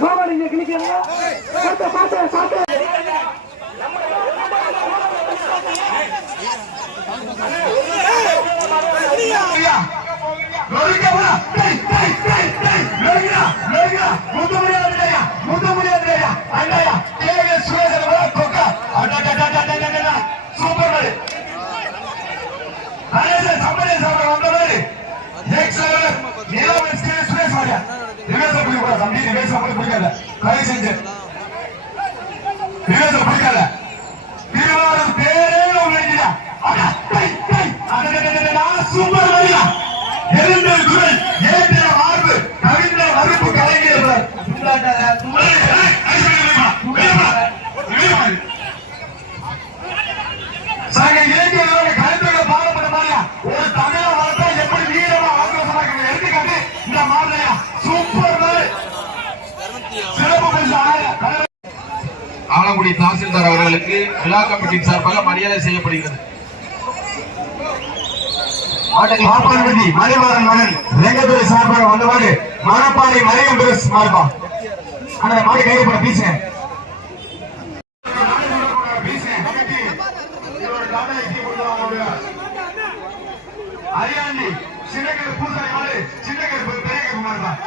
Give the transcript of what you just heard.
கோபால் இங்க கிளிக்கிறீங்க பாத்து பிடிக்காத. தயவு செஞ்சு. நிவேசம் பிடிக்காத. திருவாரூர் பேரே உங்களுக்கு சூப்பர் வழியா ஆலங்குடி தாசில்தார் அவர்களுக்கு விழா கமிட்டியின் சார்பாக மரியாதை செய்யப்படுகிறது. பாப்பான்பட்டி மலைவாரன் மகன் ரெங்கத்துறை சார்பாக வந்தவாறு மணப்பாறை மலையம் பிரஸ் மார்பா. அந்த மாடி கையப்பட பேசுங்க அரியாண்டி சின்ன கருப்பு பூசாரி மாடு சின்ன கருப்பு பெரிய கருப்பு மாடுதான்